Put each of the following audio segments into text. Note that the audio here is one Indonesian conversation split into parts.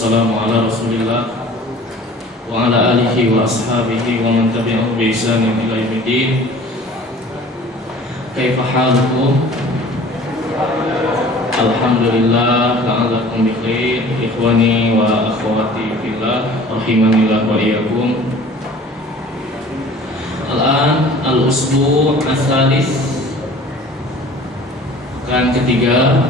wassalamu ala Rasulillah wa ala alihi wa ashabihi wa man tabi'ahum bi ihsanin ila yaumiddin. Kaifa halukum? Alhamdulillah, la'allakum bi khair. Ikhwani wa akhwati fillah, rahimanillah wa iyyakum. Al-an al-usbu' ats-tsalits, pekan ketiga.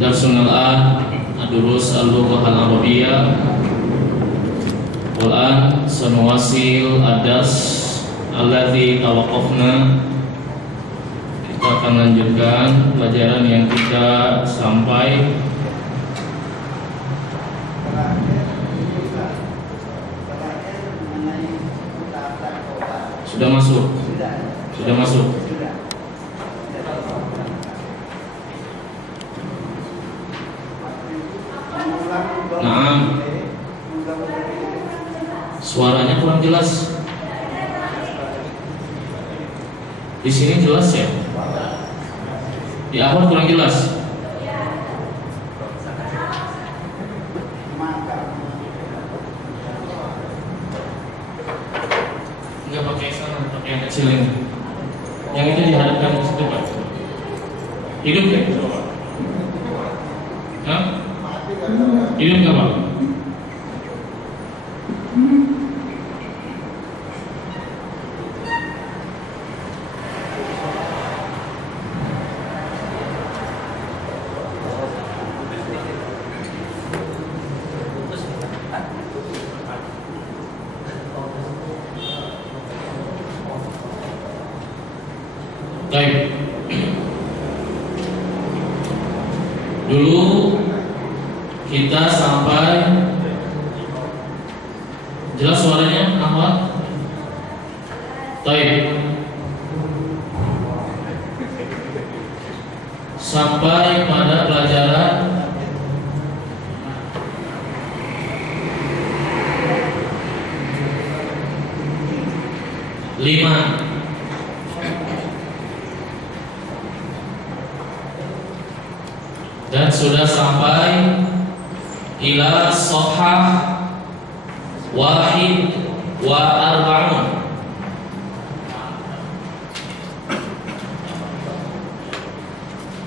Darsun al-an ad-durus al-lughah al-arabiyyah. Wal-an sanuwasil ad-dars alladzi tawaqqafna. Kita akan lanjutkan pelajaran yang kita sampai sudah masuk. Nah, suaranya kurang jelas. Di sini jelas ya? Di awal kurang jelas. Enggak pakai sana, pakai yang kecil ini. Yang ini dihadapkan ke situ, Pak. Hidup ya? Hah? Hidup nggak, Pak? Baik. Dulu kita sampai jelas suaranya, Ahmad? Baik. Sampai pada pelajaran lima. Dan sudah sampai ila shafhah wahid wa arba'un.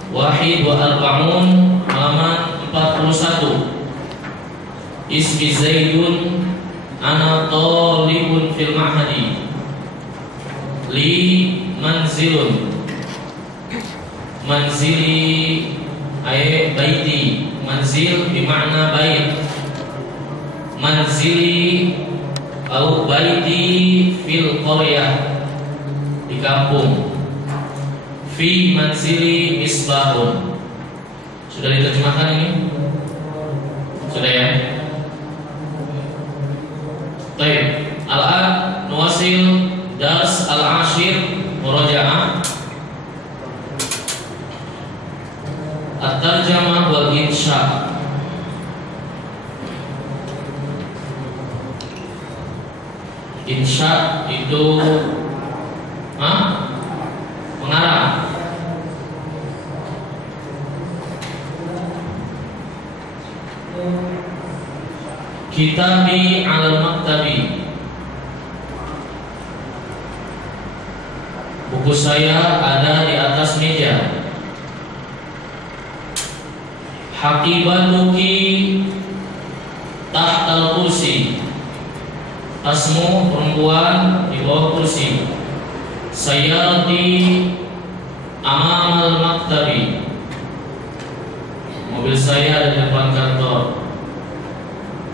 Wahid wa arba'un, halaman 41. Ismi Zaidun, ana talibun fil ma'hadi. Li manzilun. Manzili ay baiti, manzil bermakna bait. Manzili atau baiti fil qaryah, di kampung. Fi manzili misbahun. Sudah diterjemahkan ini? Sudah ya? Baik, al-an nuwasil dars al-ashir murajaah. At-tarjamah wal insya. Insya itu mengarang. Kitabi al-maktabi. Buku saya ada di atas meja. Haqibatuki tahtal kursi. Tasmu perempuan di bawah kursi. Sayyarati amamal maktabi. Mobil saya ada di depan kantor.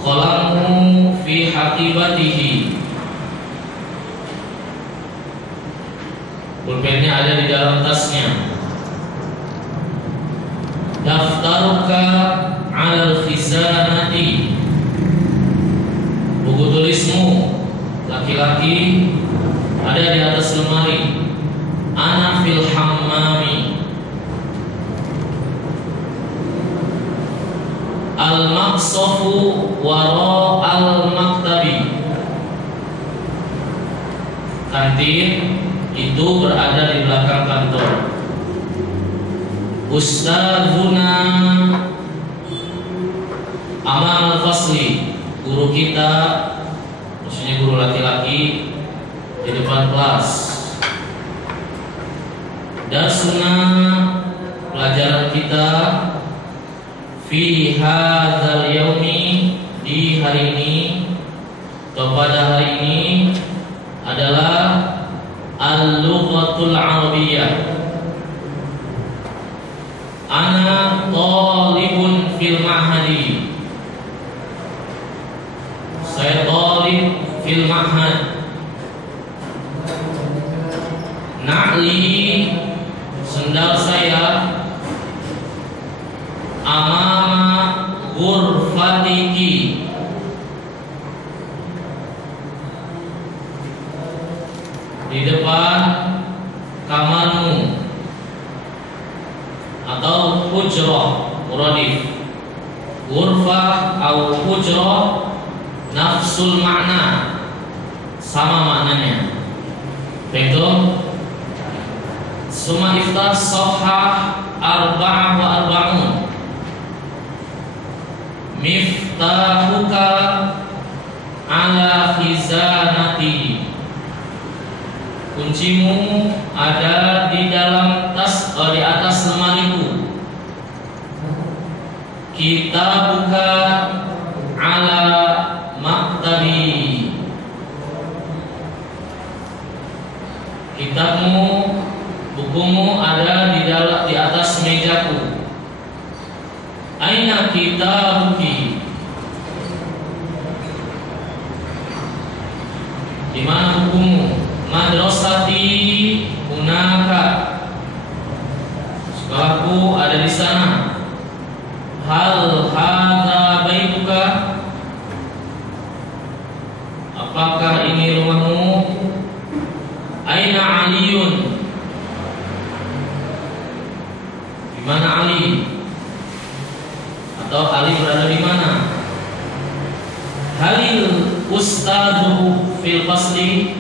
Qalamu fi haqibatihi. Pulpennya ada di dalam tasnya. Daftaruka alal khizanati. Buku tulismu laki-laki ada di atas lemari. Ana fil hammami. Al-maqsafu wara al-maktabi. Kantin itu berada di belakang kantor. Ustadzuna amal fasli, guru kita, maksudnya guru laki-laki di depan kelas. Darsuna, pelajaran kita, fi hadzal yaumi, di hari ini atau pada hari ini adalah al-lughatul arabiyyah. Ana talibun fil ma'hadi, saya talib fil ma'had. Na'li, sendal saya, amama ghurfatiki, di depan kamarmu, atau hujrah, muradif. Ghurfah atau hujrah nafsul makna, sama maknanya. Betul. Suma iftah safhah 44. Miftahuka ala khizanati, kuncimu ada di dalam tas, di atas lemariku. Kitabuka ala maktabi, kitabmu, bukumu ada di atas mejaku. Aina kitabuki, di mana bukumu? Madrasati hunaka, sekolahku ada di sana. Hal hadza baituka, apakah ini rumahmu? Aina Aliyun, di mana Ali? Atau Ali berada di mana? Halil ustadzu fil fasli,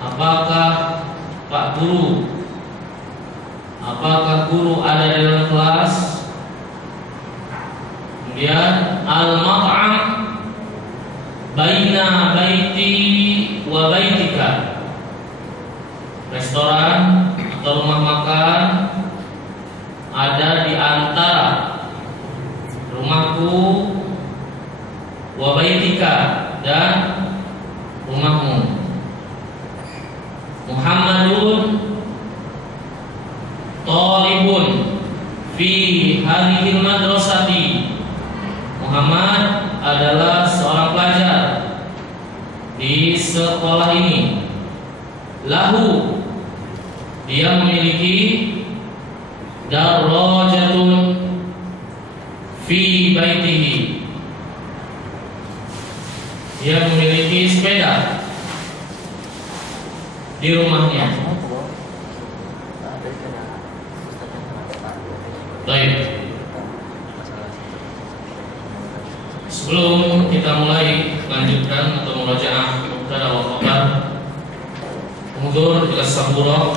apakah Pak Guru, apakah guru ada di dalam kelas? Kemudian al-mat'am baina baiti wa baitika, restoran atau rumah makan ada di antara rumahku, wa baitika, dan rumahmu. Muhammadun talibun fi hadhil madrasati, Muhammad adalah seorang pelajar di sekolah ini. Lahu, dia memiliki darajatun fi baitihi, dia memiliki sepeda di rumahnya. Baik. Sebelum kita mulai lanjutkan atau murajaah mubtada wa khabar, mundur ila sabura,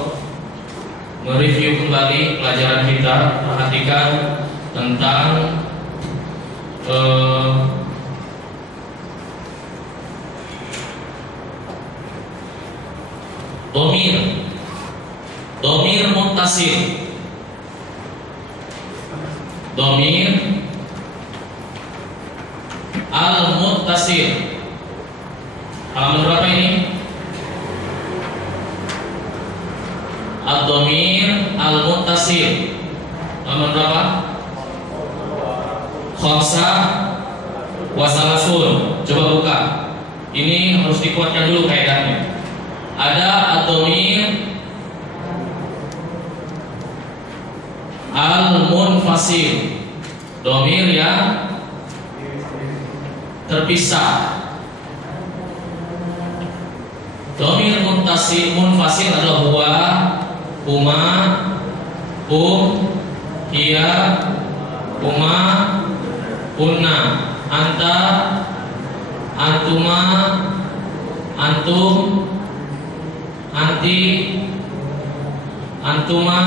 mereview kembali pelajaran kita. Perhatikan tentang domir muttasil. Domir al-muttasil. Halaman berapa ini? Ad-domir al-muttasil. Halaman berapa? Khamsah wa salasun. Coba buka. Ini harus dikuatkan dulu kaidahnya. Ada ad-domir al-munfasil, domir yang terpisah. Domir munfasil adalah huwa, huma, hum, hiya, huma, hunna, anta, antuma, antum, anti, antuma,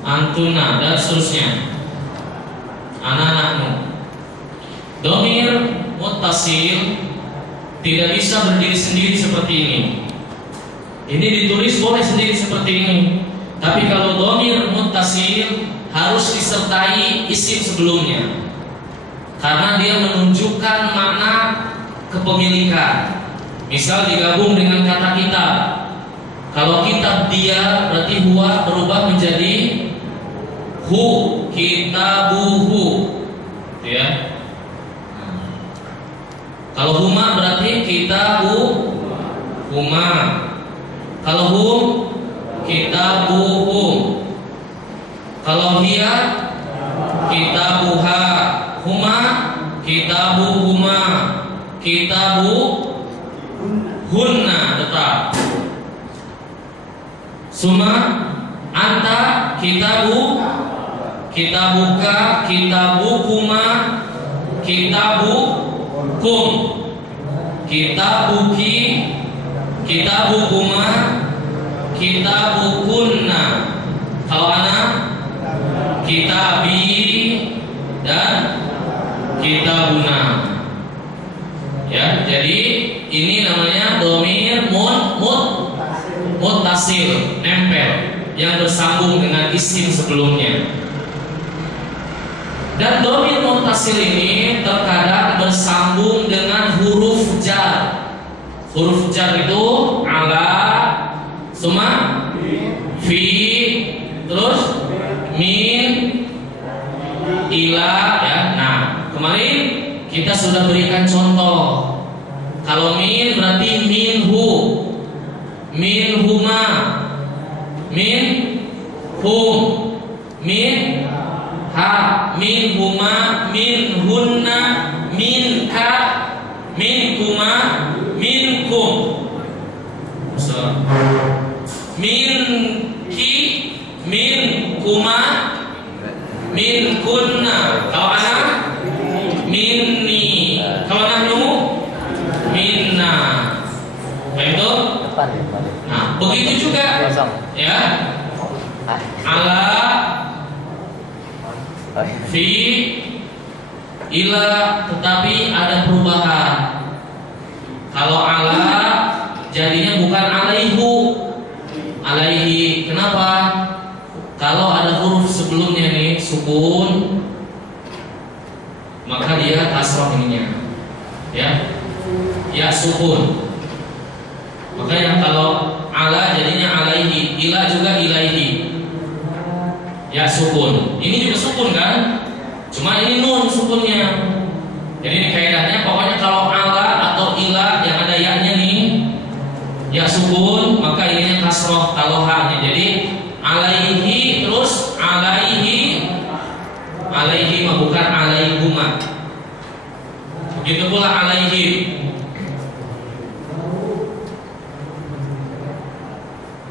antuna, dan seterusnya. ana-nahnu. Dhamir muttasil tidak bisa berdiri sendiri seperti ini. Ini ditulis boleh sendiri seperti ini. Tapi kalau dhamir muttasil harus disertai isim sebelumnya, karena dia menunjukkan makna kepemilikan. Misal digabung dengan kata kitab. Kalau kitab dia, berarti huwa berubah menjadi hu, kitabuhu, ya. Kalau huma berarti kitabu huma. Kalau hum kitabuhum. Kalau hiya kitabuha. Huma kitabuhuma. Kitabu hunna tetap. Suma anta kitabu kitabuka kitabukuma kitabukum kitabuki kitabukuma kitabukunna. Kalau anak kitabi dan kitabuna. Ya, jadi ini namanya dhamir muttasil, nempel, yang bersambung dengan isim sebelumnya. Dan dhamir muttasil ini terkadang bersambung dengan huruf jar. Huruf jar itu ala, suma, fi, terus min, ila, ya. Nah, kemarin kita sudah berikan contoh. Kalau min berarti minhu, minhuma, min hum, min ha, minhuma, minhunna, minka, minkuma, minkum. Minki, minkuma, minkunna. Kalau anak minni. Kalau nahnu minna. Begitu? Nah, begitu juga ya. Ala, fi, ila, tetapi ada perubahan. Kalau ala jadinya bukan alaihu, alaihi. Kenapa? Kalau ada huruf sebelumnya nih sukun, maka dia kasroh ininya, ya sukun. Makanya kalau ala jadinya alaihi, ila juga ilaihi, ya sukun. Ini juga sukun kan? Cuma ini nun sukunnya. Jadi ini kaidahnya, pokoknya kalau ala atau ila yang ada ya-nya nih, ya sukun, maka ininya kasroh. Kalau ha-nya jadi alaihi, terus alaihi, alaihi bukan alaihuma. Begitu pula alaihi.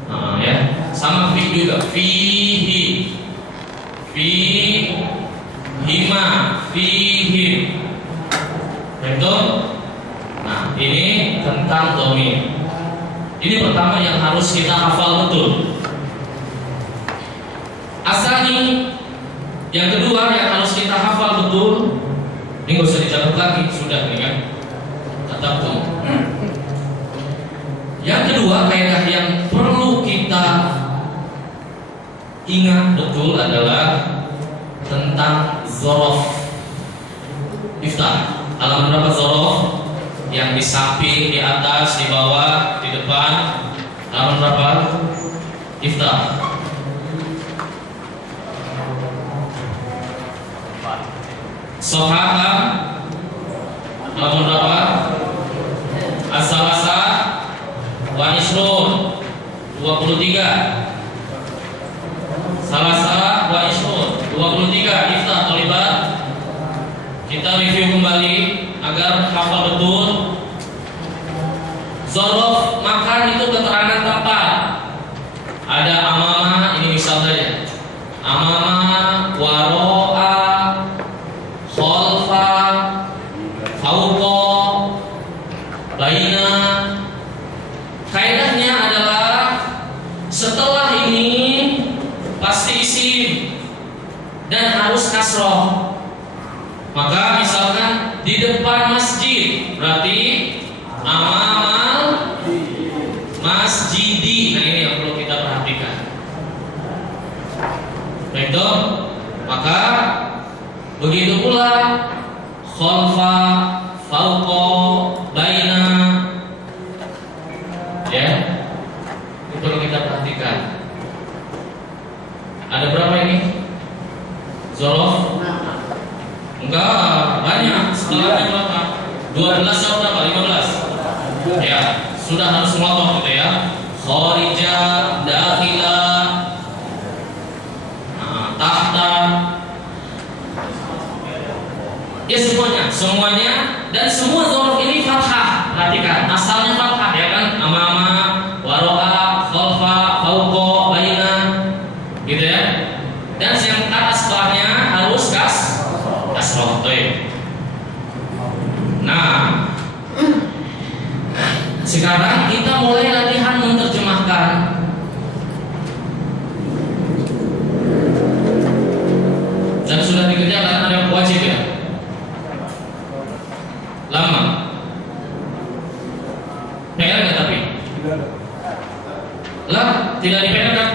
Nah, ya, sama fi juga, fihi, fihima, fihim. Betul? Nah, ini tentang dhamir. Ini pertama yang harus kita hafal betul. Asani, yang kedua yang harus kita hafal betul. Ini gak usah dicatat lagi, sudah nih kan? Tetap tuh. Yang kedua, kaidah yang perlu kita ingat betul adalah tentang zorof. Iftah. Halaman berapa zorof? Yang di samping, di atas, di bawah, di depan. Halaman berapa? Iftah. Sohaka. Halaman berapa? As-salasa wa ishrun 23. Salasa wa ishrun 23. Iftah thalibat. Kita review kembali agar hafal betul. Zorof makan itu keterangan tempat. Ada amama, ini misal saja. Amama, waro'a, khalfa, fauqa, baina. Kaidahnya adalah setelah ini pasti isim dan harus kasroh. Maka misalkan di depan masjid, berarti amamal masjidi. Nah, ini yang perlu kita perhatikan. Baik dong. Maka begitu pula khalfa, fauqa, baina, ya, itu perlu kita perhatikan. Ada berapa ini? Zorof? Enggak, banyak. Setelahnya berapa? 12 atau berapa? 15? Ya, sudah harus melotot gitu ya. Kharija, dakhila, tahta. Ya semuanya dan semua zorof ini fathah. Perhatikan, asalnya fathah ya kan? Amama, waro'a, khalfa, fauqa, baina, gitu ya. Dan yang kata setelahnya harus kasroh. Nah, sekarang kita mulai latihan menerjemahkan. Dan sudah dikerjakan, ada wajib ya. Lama. PR nggak tapi? Lah, tidak di PR kan?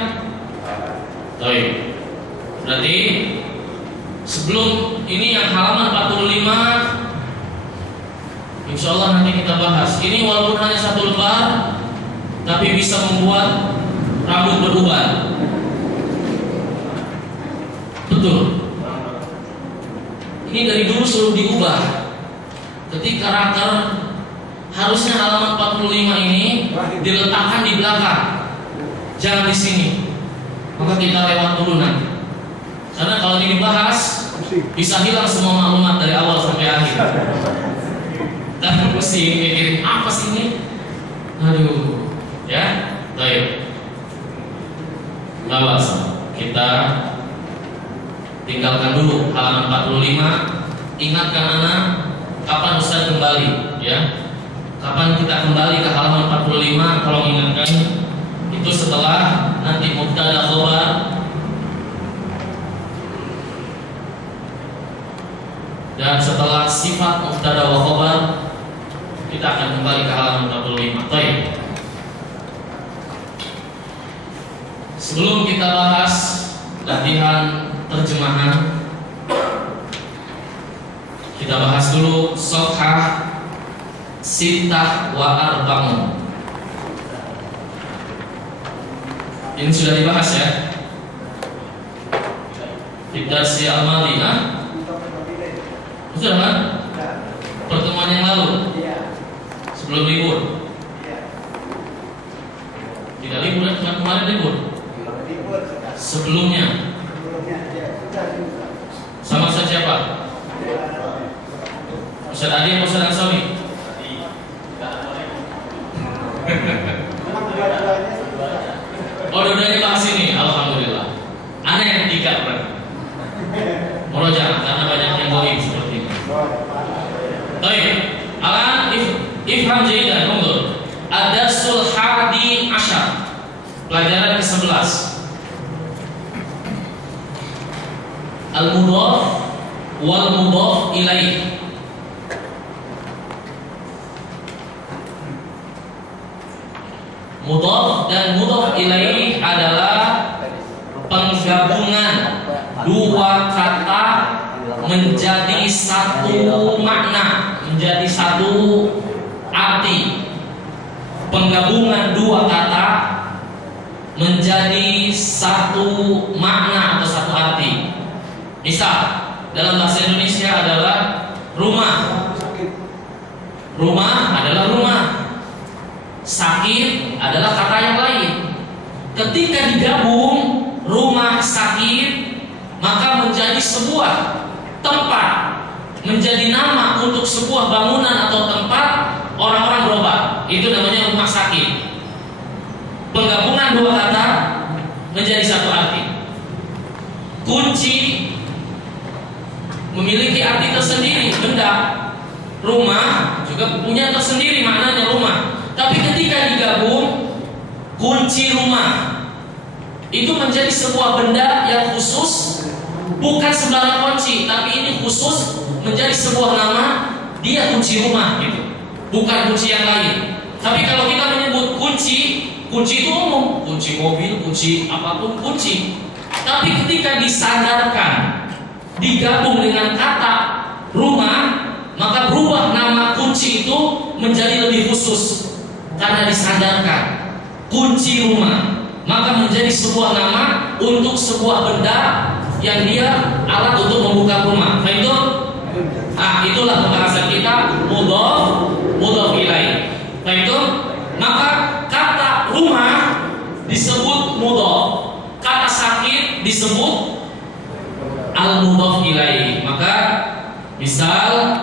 Baik. Berarti sebelum ini yang halaman 45, insya Allah nanti kita bahas. Ini walaupun hanya satu lembar, tapi bisa membuat rambut beruban. Betul. Ini dari dulu selalu diubah. Ketika raker, harusnya halaman 45 ini diletakkan di belakang, jangan di sini. Maka kita lewat dulu nanti. Karena kalau ini dibahas, bisa hilang semua maklumat dari awal sampai akhir. Dan pusing mikirin apa sih ini? Aduh, ya, baik. Balas, kita tinggalkan dulu halaman 45. Ingatkan anak, kapan Ustaz kembali, ya? Kapan kita kembali ke halaman 45? Kalau ingatkan, itu setelah nanti mubtada khobar, dan setelah sifat mubtada wa khobar, kita akan kembali ke halaman 45. Baik. Sebelum kita bahas latihan terjemahan, kita bahas dulu Shafhah Sittah wa Arba'un. Ini sudah dibahas ya. Tidak si al-madi, sudah kan? Pertemuan yang lalu, sebelum libur. Tidak libur kan? Kemarin libur. Sebelumnya. Sama Ustaz siapa? Ustaz Adi atau Ustaz Ansori? Oh, dua-duanya bahas ini, alhamdulillah. Aneh yang ketiga berarti. Murojaah karena banyak yang goib seperti ini. Baik, alan ifham jaidan, mundur. Ad-darsul hadi asyar. Pelajaran ke-11. Al-mudhaf wal mudhaf ilaih. Mudhaf dan mudhaf ilaih adalah penggabungan dua kata menjadi satu makna, menjadi satu arti. Penggabungan dua kata menjadi satu makna atau satu arti. Misal, dalam bahasa Indonesia adalah rumah. Rumah adalah rumah. Sakit adalah kata yang lain. Ketika digabung rumah sakit, maka menjadi sebuah tempat, menjadi nama untuk sebuah bangunan atau tempat orang-orang berobat. Itu namanya rumah sakit. Penggabungan dua kata menjadi satu arti. Kunci memiliki arti tersendiri, benda. Rumah juga punya tersendiri maknanya rumah. Tapi ketika digabung, kunci rumah itu menjadi sebuah benda yang khusus, bukan sembarang kunci, tapi ini khusus khusus menjadi sebuah nama, dia kunci rumah gitu, bukan kunci yang lain. Tapi kalau kita menyebut kunci itu umum, kunci mobil, kunci apapun kunci. Tapi ketika disandarkan, digabung dengan kata rumah, maka berubah nama kunci itu menjadi lebih khusus karena disandarkan. Kunci rumah maka menjadi sebuah nama untuk sebuah benda yang dia alat untuk membuka rumah. Nah itu, itulah pembahasan kita mudhof ilaih. Nah itu, maka kata rumah disebut mudhof, kata sakit disebut al-mudhof ilaih. Maka misal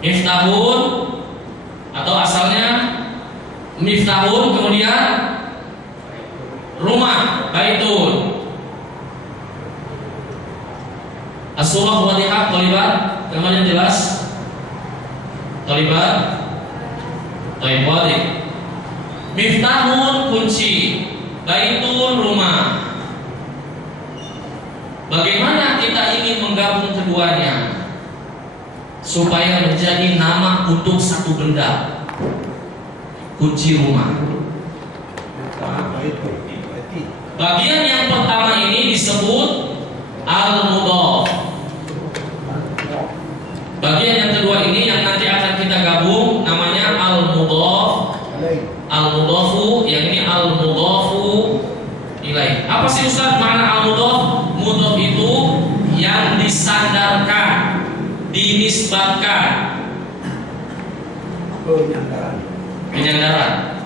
miftahun atau asalnya miftahun, kemudian rumah, baitun. As-surah Wadihah Thalibat, namanya jelas. Thalibat, Wadih. Miftahun kunci, baitun rumah. Bagaimana kita ingin menggabung keduanya supaya menjadi nama untuk satu benda? Kunci rumah. Bagian yang pertama ini disebut al-mudhof. Bagian yang kedua ini yang nanti akan kita gabung namanya al-mudhof. Al-mudhofu, yang ini al-mudhofu ilaih. Apa sih Ustaz makna al-mudhof? Mudhof itu yang disandarkan, dinisbatkan. Penyandaran.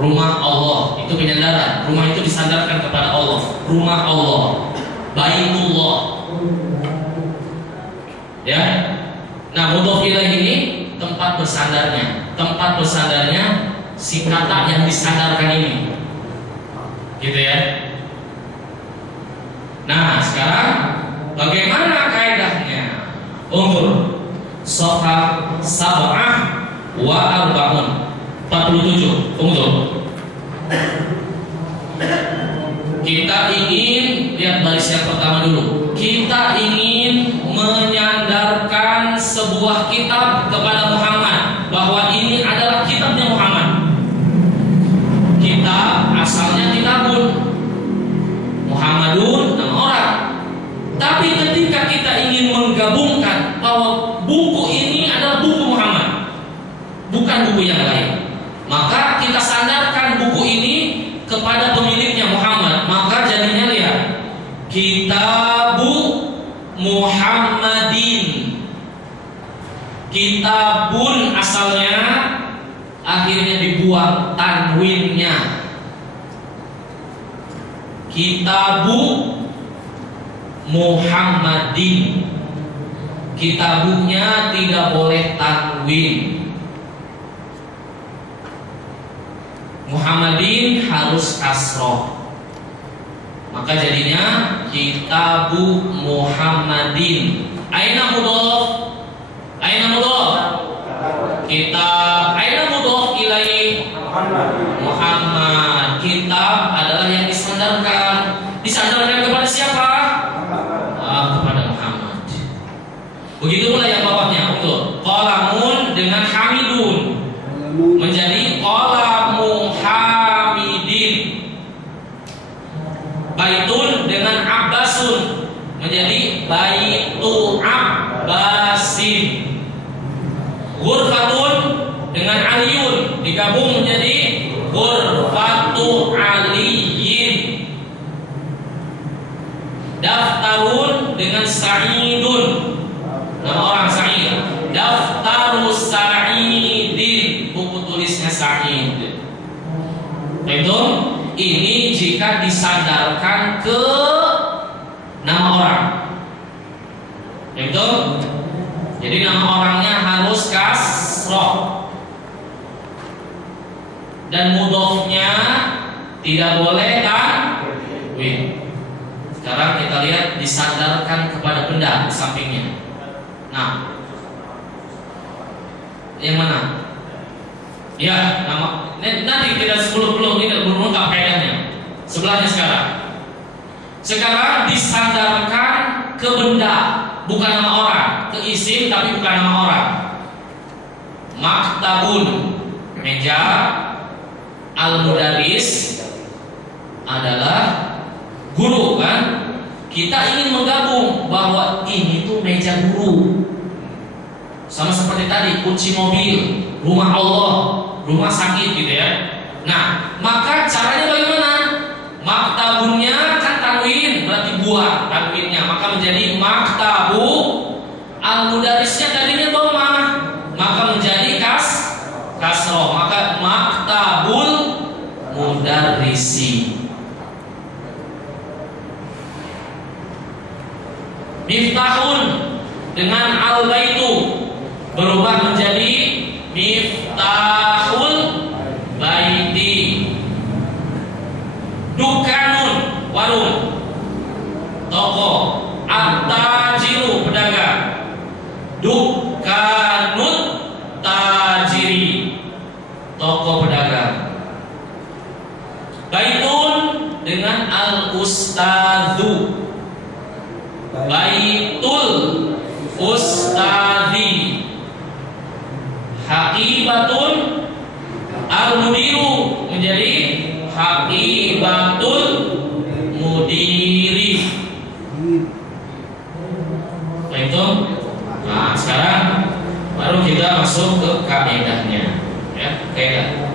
Rumah Allah itu penyandaran. Rumah itu disandarkan kepada Allah. Rumah Allah, Baitullah. Ya. Nah, mudhof ilaih ini tempat bersandarnya. Tempat bersandarnya si kata yang disandarkan ini. Gitu ya. Nah, sekarang bagaimana kaidahnya? Umur Safha sab'ah wa arba'un 47. Umur. Kita ingin lihat baris yang pertama dulu. Kita ingin menyandarkan sebuah kitab kepada Muhammad, bahwa ini adalah kitabnya Muhammad. Kitab asalnya kitabun, Muhammadun nama orang. Tapi ketika kita ingin menggabungkan bahwa buku ini adalah buku Muhammad, bukan buku yang lain, maka kita sandarkan buku ini kepada pemiliknya Muhammad. Maka jadinya lihat, Kitabu Muhammadin. Kitabun asalnya, akhirnya dibuang tanwinnya. Kitabu Muhammadin. Kitabunya tidak boleh tanwin. Muhammadin harus kasroh. Maka jadinya Kitabu Muhammadin. Aina mudhof? Aina mudhof? Kitab. Aina mudhof ilaih? Muhammad. Kitab adalah yang disandarkan. Disandarkan kepada siapa? Kepada Muhammad. Begitu pula yang bawahnya. Betul. Qalamun dengan hamidun menjadi qalamu hamidin. Baitun dengan abbasun menjadi baitu abbasin. Ghurfatun dengan aliyun digabung menjadi ghurfatu aliyin. Daftarun dengan sa'idun, nama orang Sa'id. Daftaru sa'idin, buku tulisnya Sa'id. Itu ini jika disandarkan ke nama orang. Itu jadi nama orangnya harus kasroh dan mudhofnya tidak boleh tanwin. Sekarang kita lihat disandarkan kepada benda di sampingnya. Nah, yang mana? Ya, nama Nanti kita belum lengkap kaidahnya. Sebelahnya sekarang. Sekarang disandarkan ke benda, bukan nama orang, ke isim tapi bukan nama orang. Maktabun, meja. Al-mudaris adalah guru, kan? Kita ingin menggabung bahwa ini tuh meja guru. Sama seperti tadi, kunci mobil, rumah Allah, rumah sakit gitu ya. Nah, maka caranya bagaimana? Maktabunnya kan tanwin, berarti buah tanwinnya, maka menjadi maktabu. Al-mudarisnya tadinya dhammah, maka menjadi kasroh, maka maktabul mudarrisi. Miftahun dengan al-baitu berubah menjadi miftahul baiti. Dukanun, warung, toko. At-tajiru, pedagang. Dukanut tajiri, toko pedagang. Baitun dengan al-ustadzu, baitul ustadzi. Haqibatun al-mudiru menjadi haqibatul mudiri. Itu. Nah, sekarang baru kita masuk ke kaidahnya, ya, kaidah.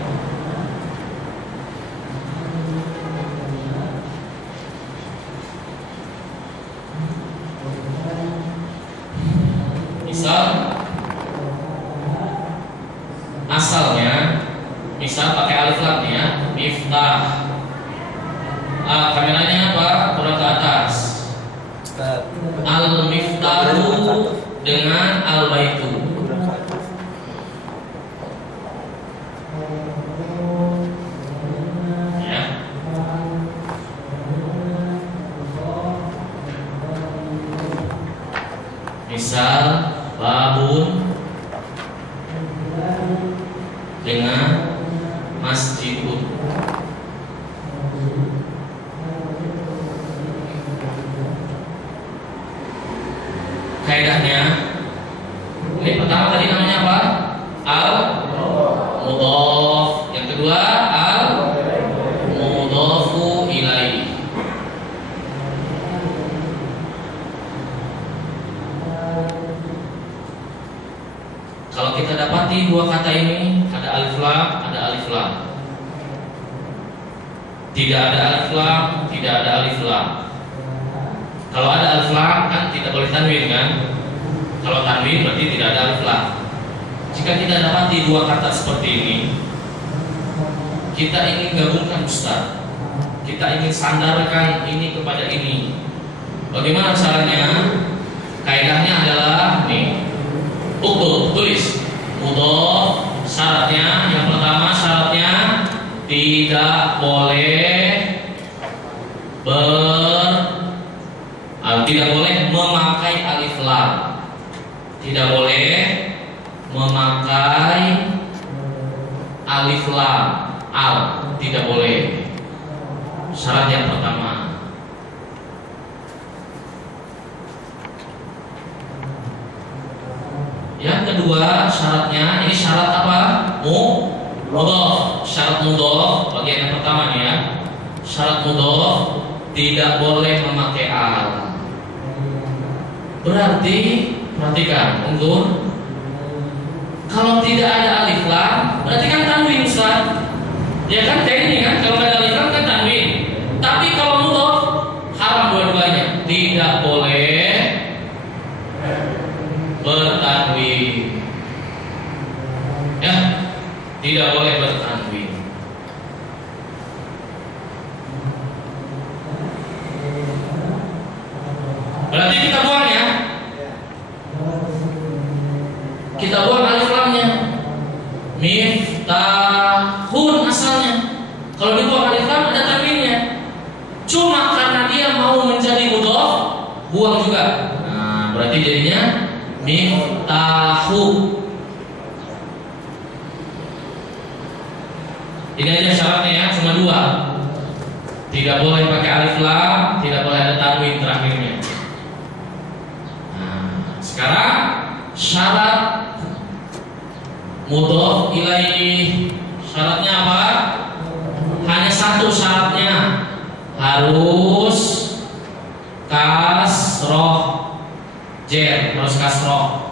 Asalnya, misal pakai alif lam nih ya, miftah. Kameranya apa? Kurang ke atas. Al-miftahu dengan al-baitu. Ya. Misal babun dengan masjidun. Kaidahnya ini pertama tadi namanya apa? Al-mudhaf. Yang kedua al-mudhafu ilaihi. Kalau kita dapati dua kata ini, ada alif lam, ada alif lam. Tidak ada alif lam, tidak ada alif lam. Kalau ada alif lam kan tidak boleh tanwin, kan? Kalau tanwin berarti tidak ada alif lam. Jika kita dapati dua kata seperti ini, kita ingin gabungkan Ustaz, kita ingin sandarkan ini kepada ini. Bagaimana caranya? Kaidahnya adalah nih, tulis mudhaf. Syaratnya, yang pertama syaratnya tidak boleh memakai alif lam. Tidak boleh memakai alif lam, al, tidak boleh. Syarat yang pertama. Yang kedua syaratnya, ini syarat apa? Mudhaf. Syarat mudhaf bagian yang pertama nih ya. Syarat mudhaf tidak boleh memakai al. Berarti perhatikan, untuk kalau tidak ada alif lam, berarti kan tanwin, Ustaz. Ya kan, kayak ini kan, kalau ada alif lam kan tanwin. Tapi kalau mudhaf haram dua-duanya. Tidak boleh bertanwin. Ya, tidak boleh bertanwin. Berarti kita buang ya. Kita buang alif lamnya. Miftahun asalnya. Kalau dibuang alif lam ada tanwinnya. Cuma karena dia mau menjadi mudhaf, buang juga. Nah, berarti jadinya miftahu. Ini aja syaratnya ya, cuma 2. Tidak boleh pakai alif lam, tidak boleh ada tanwin terakhirnya. Nah, sekarang syarat mudhof ilaih. Syaratnya apa? Hanya 1 syaratnya, harus kasroh jer, harus kasroh.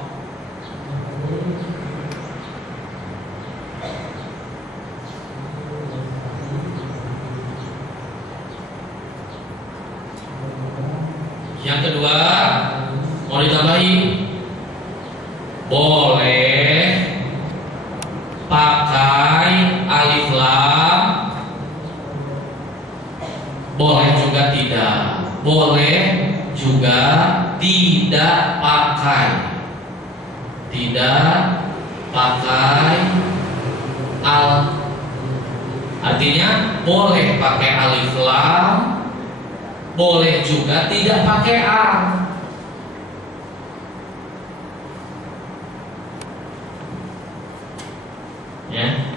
Yang kedua, mau ditambahi, boleh pakai alif lam, boleh juga tidak. Boleh juga tidak pakai. Tidak pakai al. Artinya boleh pakai alif lam, boleh juga tidak pakai al. Ya.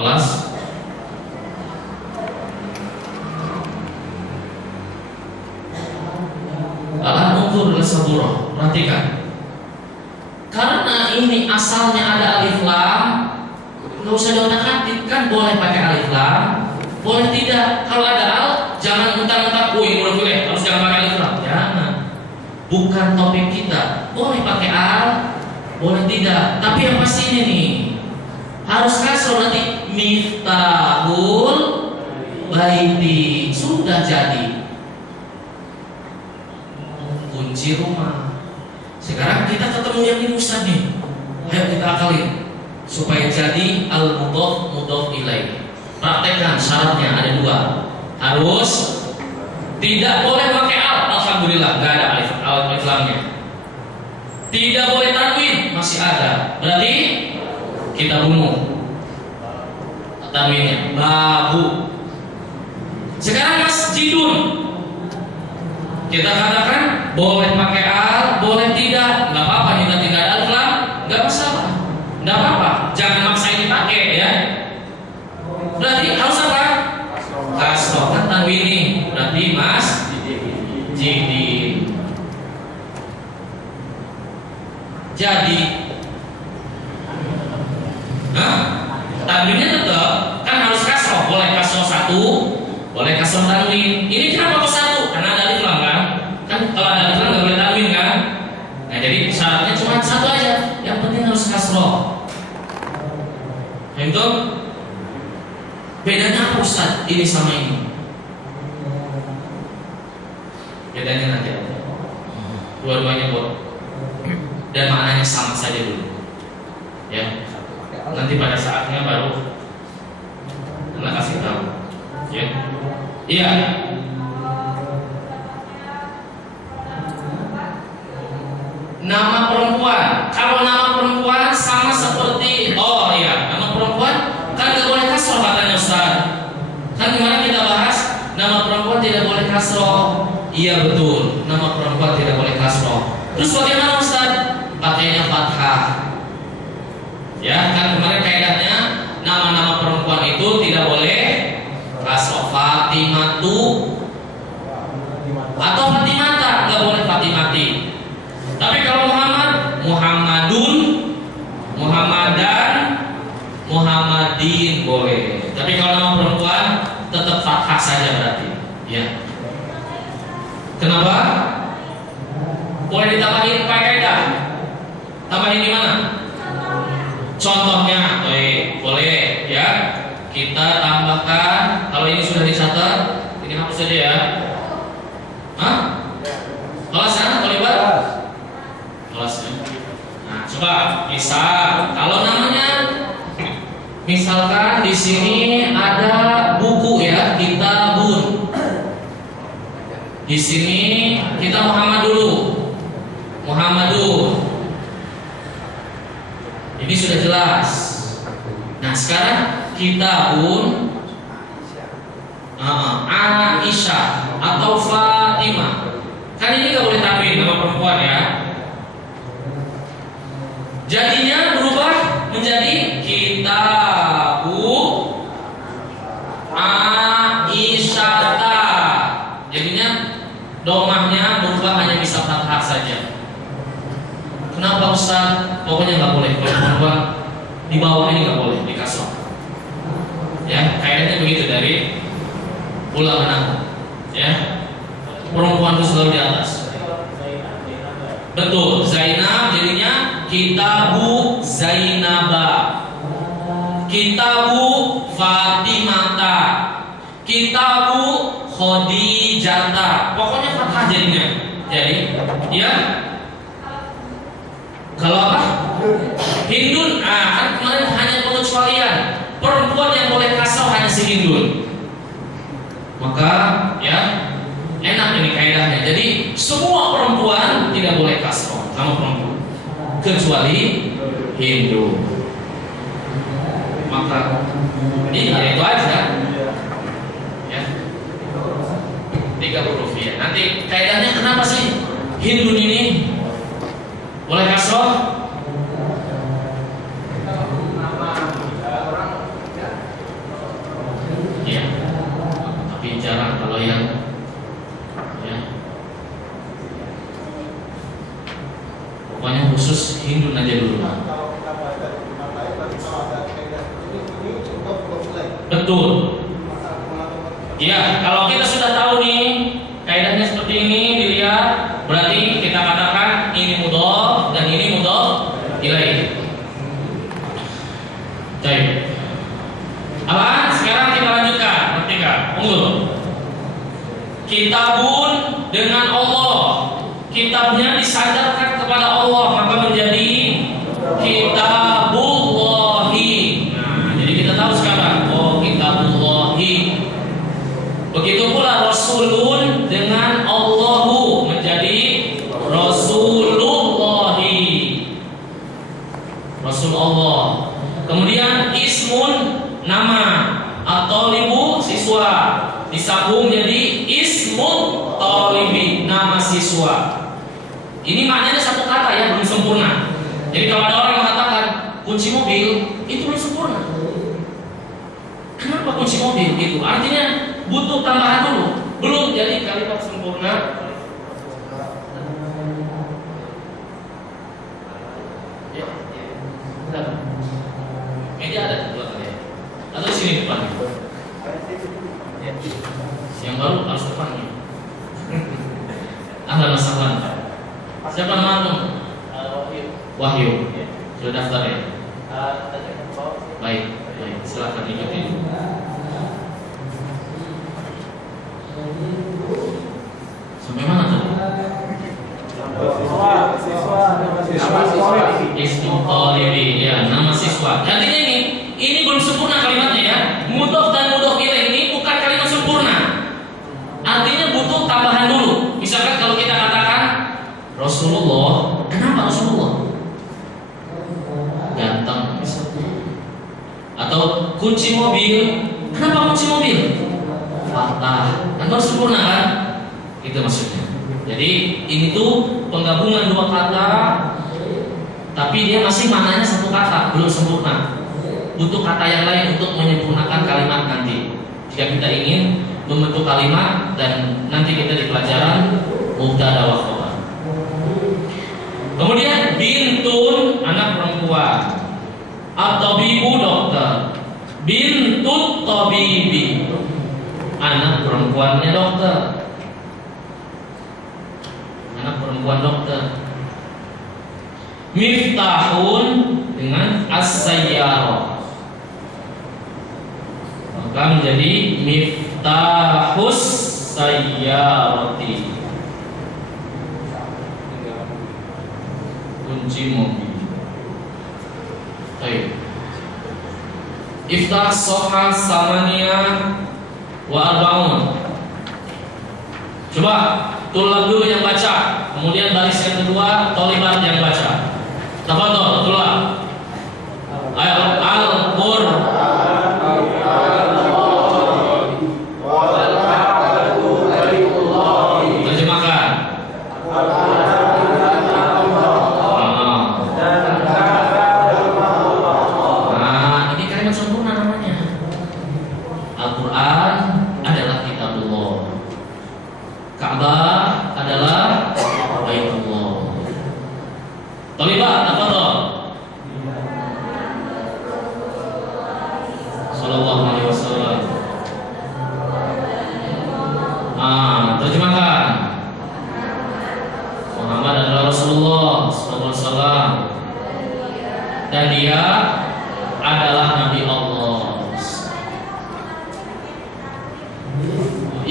Kelas al-unzur saburah. Perhatikan, karena ini asalnya ada alif lam, nggak usah diotak-atik, kan boleh pakai alif lam, boleh tidak. Kalau ada al, jangan mentang-mentang ini udah boleh, harus jangan pakai alif lam. Jangan, bukan topik kita. Boleh pakai al, boleh tidak. Tapi yang pasti ini nih, harus kasroh nanti. Miftahul baiti, sudah jadi kunci rumah. Sekarang kita ketemu yang ini Ustaz nih, ayo kita akalin supaya jadi al-mudhof mudhof ilaih. Praktekkan syaratnya ada 2. Harus tidak boleh pakai al, alhamdulillah nggak ada alif lamnya. Tidak boleh tanwin, masih ada. Berarti kita bunuh tanwinnya, babu. Sekarang masjidun, kita katakan boleh pakai al, boleh tidak, nggak apa-apa. Kita tidak ada alif lam, nggak masalah, nggak apa-apa. Jangan maksain dipakai ya. Berarti harus apa? Kasroh kan tanwin ini, berarti masjidin. Jadi, tanwinnya tetap kan harus kasroh, boleh kasroh 1, boleh kasroh tanwin. Ini kenapa kok 1? Karena ada alif lam kan? Kan kalau ada alif lam nggak boleh tanwin kan? Nah jadi syaratnya cuma 1 aja. Yang penting harus kasroh. Itu bedanya apa Ustaz? Ini sama ini. Bedanya nanti ada. Dua-duanya boleh. Dan maknanya sama saja dulu. Ya. Nanti pada saatnya baru kita kasih tahu. Ya. Iya. Nama perempuan. Kalau nama perempuan sama seperti nama perempuan kan tidak boleh kasroh katanya Ustaz. Kan kemarin kita bahas nama perempuan tidak boleh kasroh. Iya betul. Nama perempuan tidak boleh kasroh. Terus bagaimana Ustaz? Pakainya fathah. Ya, kan kemarin kaidahnya nama-nama perempuan itu tidak boleh kasroh. Fatimatu atau Fatimata, nggak boleh Fatimati. Tapi kalau Muhammad, Muhammadun, Muhammadan, Muhammadin boleh. Tapi kalau nama perempuan tetap fathah saja berarti. Ya. Kenapa? Boleh ditambahin pakai kaidah. Tambahin di mana? Contohnya, boleh ya. Kita tambahkan, kalau ini sudah dicatat, ini hapus saja ya. Hah? Kelas ya? Boleh buat? Kelas ya. Nah, coba misal, kalau namanya, misalkan di sini ada buku ya, kitabun. Di sini kita Muhammad dulu, Muhammadun. Ini sudah jelas. Nah sekarang kitabun, Aisyah atau Fatimah. Kan ini nggak boleh tanwin nama perempuan ya. Jadinya berubah menjadi Kitabu Aisyata. Jadinya domahnya berubah hanya bisa fathah saja. Kenapa Ustaz? Pokoknya nggak boleh kalau perempuan di bawah ini nggak boleh dikasih. Ya, kaidahnya begitu dari ulama. Ya, perempuan itu selalu di atas. Betul, Zainab jadinya Kitabu Zainaba, Kitabu Fatimata, Kitabu Khadijata. Pokoknya fathah jadinya. Jadi, ya. Kalau apa? Hindun, kan kemarin hanya pengecualian. Perempuan yang boleh kasar hanya si Hindun. Maka, ya, enak ini kaidahnya. Jadi semua perempuan tidak boleh kasar sama perempuan, kecuali Hindu. Maka, ini itu aja. Ya, 3 huruf ya. Nanti kaidahnya kenapa sih Hindun ini boleh kasroh? Iya, tapi jarang kalau yang ya. Pokoknya khusus Hindu aja dulu. Betul. Iya, kalau kita sudah tahu nih kaidahnya seperti ini, dilihat, berarti kita katakan ini mudhof dan ini mudhof ilaih. Baik. Apaan? Sekarang kita lanjutkan. Perhatikan, unggul. Kitabun dengan Allah. Kitabnya disandarkan kepada Allah, maka menjadi Kitabullahi. Nah, jadi kita tahu sekarang, oh Kitabullahi. Begitu pula Rasulun dengan Allahu menjadi Rasulullahi, Rasul Allah. Kemudian ismun nama atau libu siswa disambung jadi ismun talibi, nama siswa. Ini maknanya satu kata ya, belum sempurna. Jadi kalau ada orang yang mengatakan kunci mobil itu belum sempurna. Kenapa kunci mobil itu? Artinya butuh tambahan dulu, belum jadi kalimat sempurna. Ya, media ada di belakang ya, atau di sini depan? Yang baru harus depannya. Ahlan wa sahlan. Siapa nama? Wahyu. Sudah daftar ya? Baik, silakan ikuti. Sampai mana tadi? Ismu talibi, ya, nama siswa. Artinya ini belum sempurna kalimatnya ya. Mudhof dan mudhof ilaih ini bukan kalimat sempurna. Artinya butuh tambahan dulu. Misalkan kalau kita katakan Rasulullah, kenapa Rasulullah? Ganteng misalnya. Atau kunci mobil, kenapa kunci mobil? Fathah, kan baru sempurna kan? Itu maksudnya. Jadi ini tuh penggabungan dua kata, tapi dia masih maknanya satu kata, belum sempurna. Butuh kata yang lain untuk menyempurnakan kalimat nanti. Jika kita ingin membentuk kalimat dan nanti kita di pelajaran mubtada wa khabar. Kemudian bintun, anak perempuan. At-tabibu, dokter. Bintut tabibi, anak perempuannya dokter. Anak perempuan dokter. Miftahun dengan as-sayyarah, maka menjadi miftahus sayyarati, kunci mobil. Baik. Iftah sohal samania wa arba'un. Coba tulab dulu yang baca, kemudian baris yang kedua tolibat yang baca. Tafadhol, tulab. Ayo, al-Qur'an.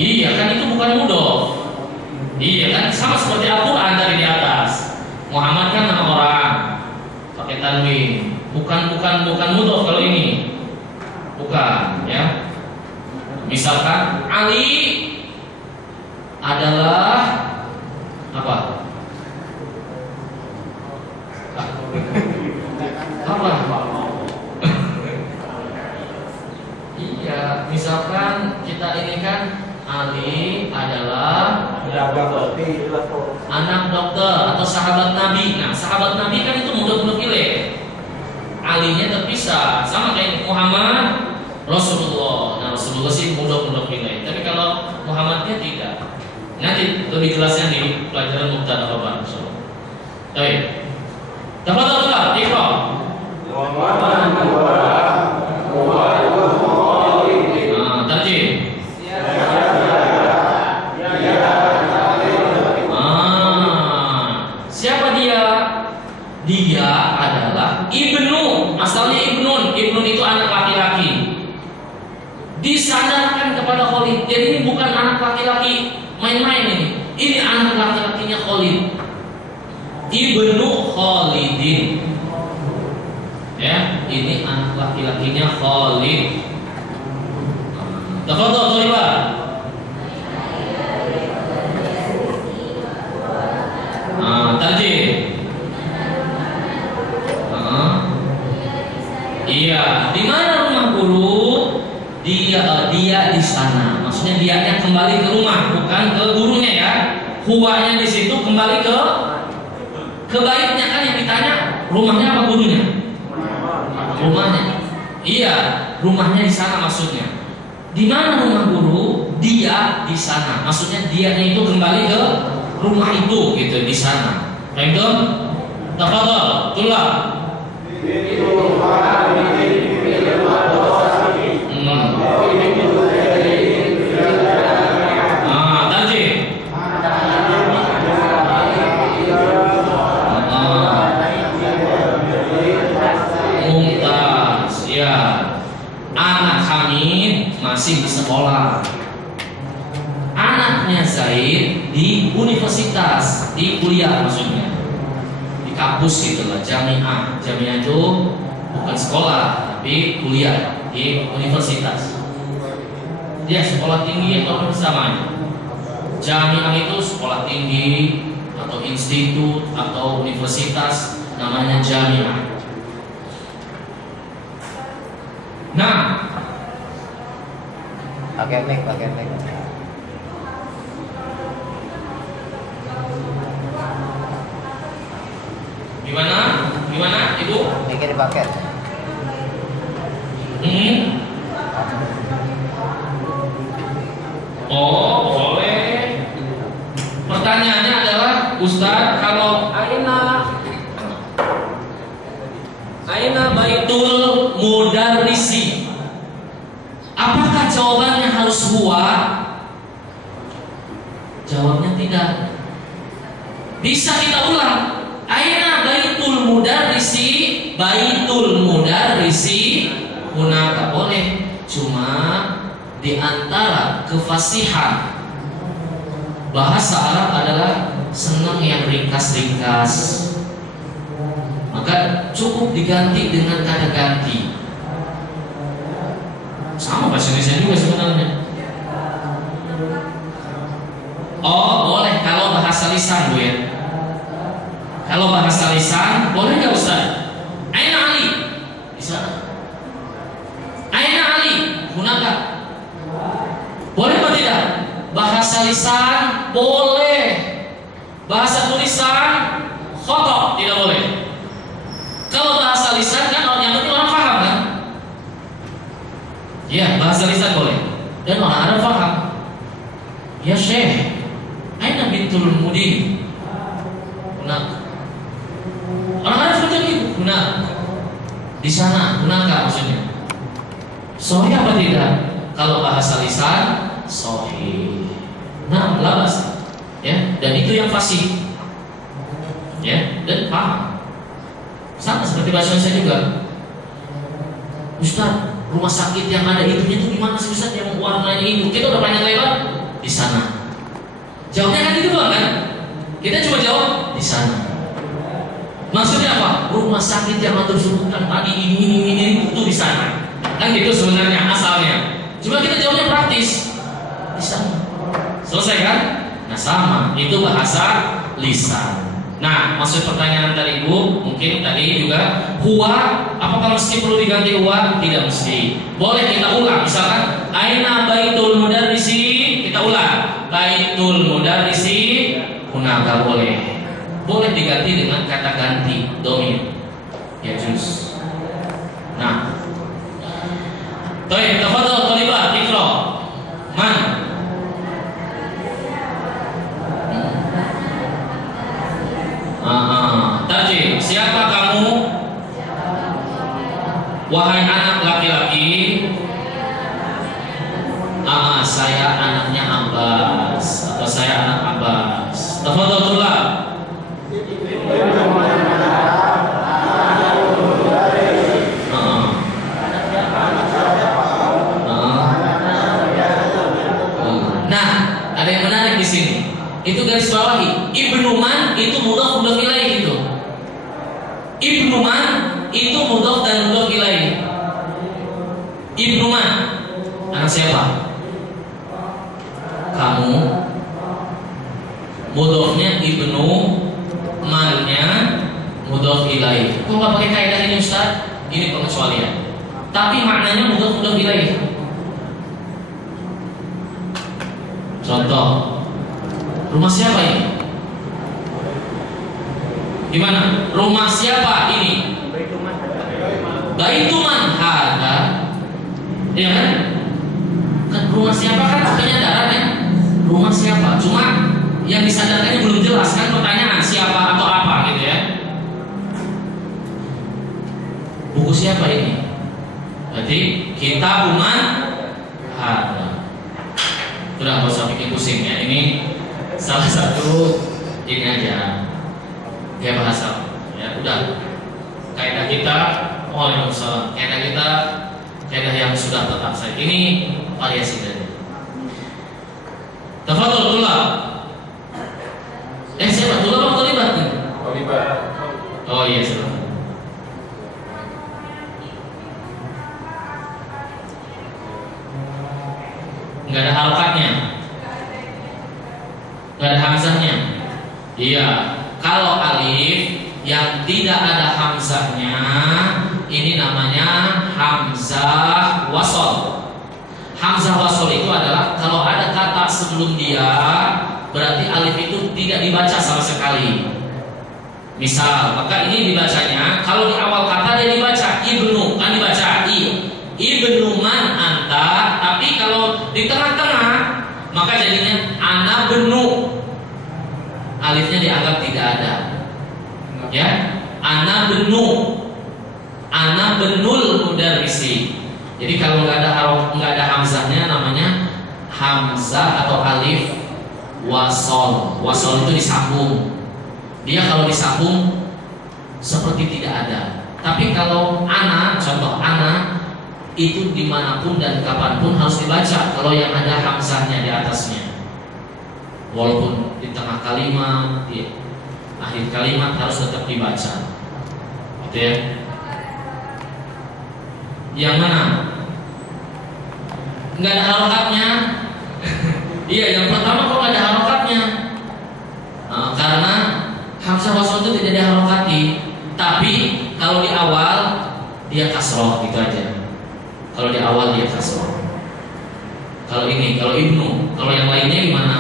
Iya kan itu bukan mudhof. Iya kan sama seperti Al-Quran dari di atas. Muhammad kan nama orang pakai tanwin. Bukan mudhof kalau ini. Bukan ya. Misalkan Ali adalah apa? Apa? Iya, misalkan kita ini kan Ali adalah anak dokter atau sahabat Nabi. Nah, sahabat Nabi kan itu mudhof ilaih. Alinya terpisah, sama kayak Muhammad Rasulullah. Nah, Rasulullah sih mudhof ilaih. Tapi kalau Muhammadnya tidak. Nanti lebih jelasnya di pelajaran mubtada khabar insyaallah. Baik. Tafadhal, Iqra. Tarjih. Siapa dia? Dia adalah ibnu, asalnya ibnun. Ibnun itu anak laki-laki. Disandarkan kepada Khalid. Jadi ini bukan anak laki-laki main-main ini. Ini anak laki-lakinya Khalid. Ibnu Khalidin. Ya, ini anak laki-lakinya Khalid. Tafadhal Thaiba. Tarjih. Iya, di mana rumah guru? Dia di sana. Maksudnya dianya kembali ke rumah, bukan ke gurunya ya. Huwanya di situ kembali ke baiknya kan yang ditanya, rumahnya apa gurunya? Rumahnya. Iya, rumahnya di sana maksudnya. Di mana rumah guru? Dia di sana. Maksudnya dianya itu kembali ke rumah itu gitu di sana. Baik itu? Tafadhal, tullah. Masih di sekolah. Anaknya Zaid di universitas, di kuliah maksudnya, di kampus gitulah, jamiah. Jamiah itu bukan sekolah, tapi kuliah di universitas. Ya, sekolah tinggi atau sama. Jamiah itu sekolah tinggi atau institut atau universitas, namanya jamiah. Nah, pakai mic. Gimana, Ibu? Mic dipakai. Oh, boleh. Pertanyaannya adalah, Ustaz, kalau Aina baitul mudarrisi, apakah jawabannya harus huwa? Jawabnya tidak. Bisa kita ulang. Aina baitul mudarrisi? Baitul mudarrisi hunaka, boleh. Cuma di antara kefasihan bahasa Arab adalah senang yang ringkas-ringkas. Maka cukup diganti dengan kata ganti. Sama bahasa Indonesia juga sebenarnya. Oh, boleh kalau bahasa lisan, Bu ya. Kalau bahasa lisan, boleh nggak Ustaz? Aina Ali? Di sana. Aina Ali? Hunaka? Boleh atau tidak? Bahasa lisan boleh. Bahasa tulisan khata tidak boleh. Kalau bahasa lisan kan yang penting orang paham kan? Ya, bahasa lisan boleh. Dan orang Arab paham. Ya Syekh, aina bintul mudin? Hunaka. Orang Arab seperti itu. Hunaka. Di sana, hunaka maksudnya. Sahih apa tidak? Kalau bahasa lisan sahih. Nah, labas. Ya, dan itu yang fasih. Ya, dan paham. Sama seperti bahasa Indonesia juga. Ustaz, rumah sakit yang ada itunya itu gimana sih Ustaz, yang warnanya itu? Kita udah panjang lebar. Di gitu doang kan? Kita cuma jawab di sana. Maksudnya apa? Rumah sakit yang atur sebutkan tadi ini itu di sana. Kan gitu sebenarnya asalnya. Cuma kita jawabnya praktis di sana. Selesai kan? Nah sama, itu bahasa lisan. Nah maksud pertanyaan tadi Ibu, mungkin tadi juga huwa, apakah mesti perlu diganti huwa? Tidak mesti. Boleh kita ulang. Misalkan aina baitul mudarrisi, kita ulang. Baitul mudarrisi, hunaka boleh. Boleh diganti dengan kata ganti domir. Ya juz. Nah, baik, tafadhol thalibah, iqra. Man? Tarjih, siapa kamu? Wahai anak laki-laki. Saya anaknya Abbas atau saya anak Abbas. Tafadhol tulab. Nah, ada yang menarik di sini. Itu garis bawahi. Ibnu man itu mudhaf ilaih itu. Ibnu man itu mudhaf dan mudhaf ilaih. Ibnu man, anak siapa? Kamu. Mudhafnya ibnu, mannya mudhaf ilaih. Kok nggak pakai kaidah ini Ustaz? Ini pengecualian. Tapi maknanya mudhaf ilaih. Contoh, rumah siapa ini? Gimana? Rumah siapa ini? Baituman hada. Iya kan? Rumah siapa kan makanya darat ya? Rumah siapa? Cuma yang disadarkannya belum jelas kan pertanyaan siapa atau apa gitu ya. Buku siapa ini? Berarti kita buman hada. Udah gak usah bikin pusing ya. Ini salah satu ini aja kayak bahasa ya. Udah kaidah kita, waalaikumsalam, kaidah kita kaidah yang sudah tetap saja. Ini variasi dari. Tafadhol tulab. Siapa? Tulab atau libat nih? Libat. Oh iya silakan. Nggak ada harokatnya, nggak ada hamzahnya. Iya, kalau alif yang tidak ada hamzahnya ini namanya hamzah wasol. Hamzah wasol itu adalah kalau ada kata sebelum dia, berarti alif itu tidak dibaca sama sekali. Misal, maka ini dibacanya kalau di awal kata dia dibaca ibnu, kan dibaca ibnu man anta, tapi kalau di tengah-tengah maka jadinya ana benu, alifnya dianggap tidak ada. Ya, ana benul mudarrisi. Jadi kalau nggak ada hamzahnya namanya hamzah atau alif wasol. Wasol itu disambung. Dia kalau disambung seperti tidak ada. Tapi kalau ana, contoh ana itu dimanapun dan kapanpun harus dibaca kalau yang ada hamzahnya di atasnya. Walaupun di tengah kalimat, di akhir kalimat harus tetap dibaca. Gitu ya. Yang mana? Nggak ada harokatnya. Iya, yang pertama kok nggak ada harokatnya? Karena hamzah wasol itu tidak diharokati. Tapi kalau di awal dia kasroh, gitu aja. Kalau di awal dia kasroh. Kalau ibnu, kalau yang lainnya gimana?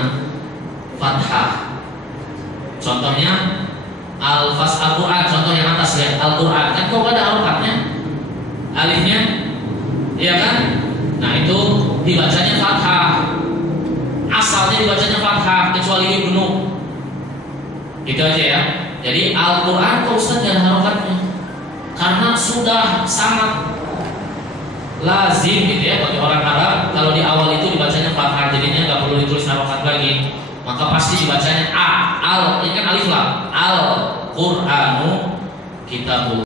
Fathah. Contohnya al-fas Al-Quran, contoh yang atas ya, Al-Quran kan kok ada harokatnya? Alifnya, iya kan? Nah itu dibacanya fathah. Asalnya dibacanya fathah kecuali ibnu. Gitu aja ya. Jadi Al-Quran kok Ustaz gak ada harokatnya? Karena sudah sangat lazim gitu ya bagi orang Arab kalau di awal itu dibacanya fathah, jadinya nggak perlu ditulis harokat lagi, maka pasti dibacanya ini kan alif lam, al-Qur'anu kitabul